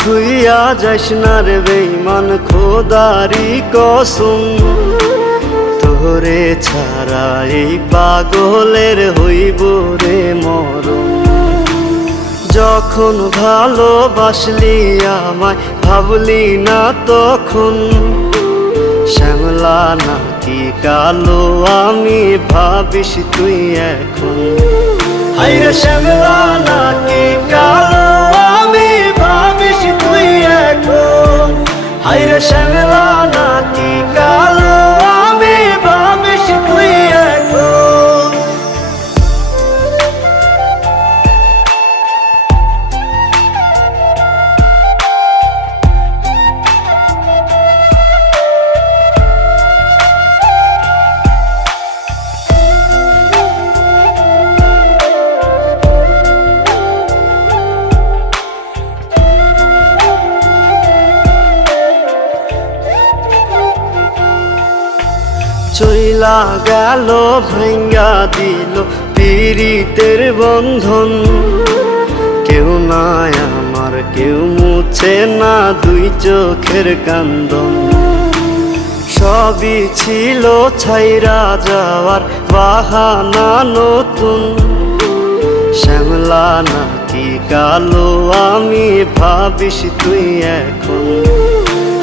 থুইয়া যাইস না রে বেঈমান খোদারি কসম, তোরে ছাড়া এই পাগলের হইব রে মরণ। যখন ভালোবাসলি আমায় ভাবলি না তখন, শ্যামলা নাকি কালো আমি ভাবিস তুই এখন। হায়রে শ্যামলা নাকি কালো আমি ভাবিস তুই এখন। হায়রে শ্যামলা নাকি কালো আমি ভাবিস তুই এখন। চইলা গেল ভাঙ্গা দিল পীড়িতের বন্ধন, কেউ নাই আমার কেউ মুছে না দুই চোখের কান্দন। সবই ছিল ছাইরা যাওয়ার বাহানা নতুন, শ্যামলা নাকি কালো আমি ভাবিস তুই এখন।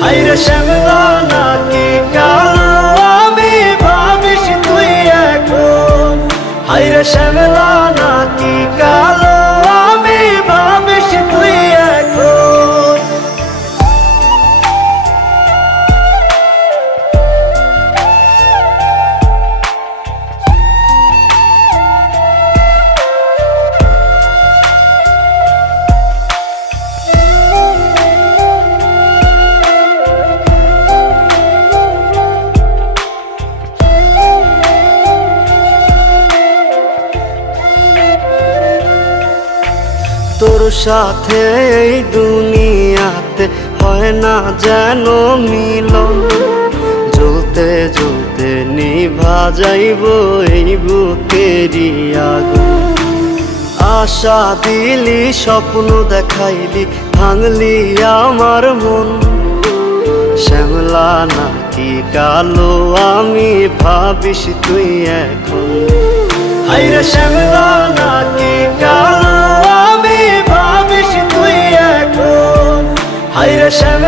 হায়রে শ্যামলা নাকি কালো আমি ভাবিস তুই এখন। হায়রে শ্যামলা নাকি কালো আমি ভাবিস তুই এখন। তোর সাথে এই দুনিয়াতে হয় না যেন মিলন, জ্বলতে জ্বলতে নিভা যাইব এই বুকেরই আগুন। আশা দিলি স্বপ্ন দেখাইলি ভাঙলি আমার মন, শ্যামলা নাকি কালো আমি ভাবিস তুই এখন। হায়রে শ্যামলা নাকি কালো আমি ভাবিস তুই এখন। হায়রে শ্যামলা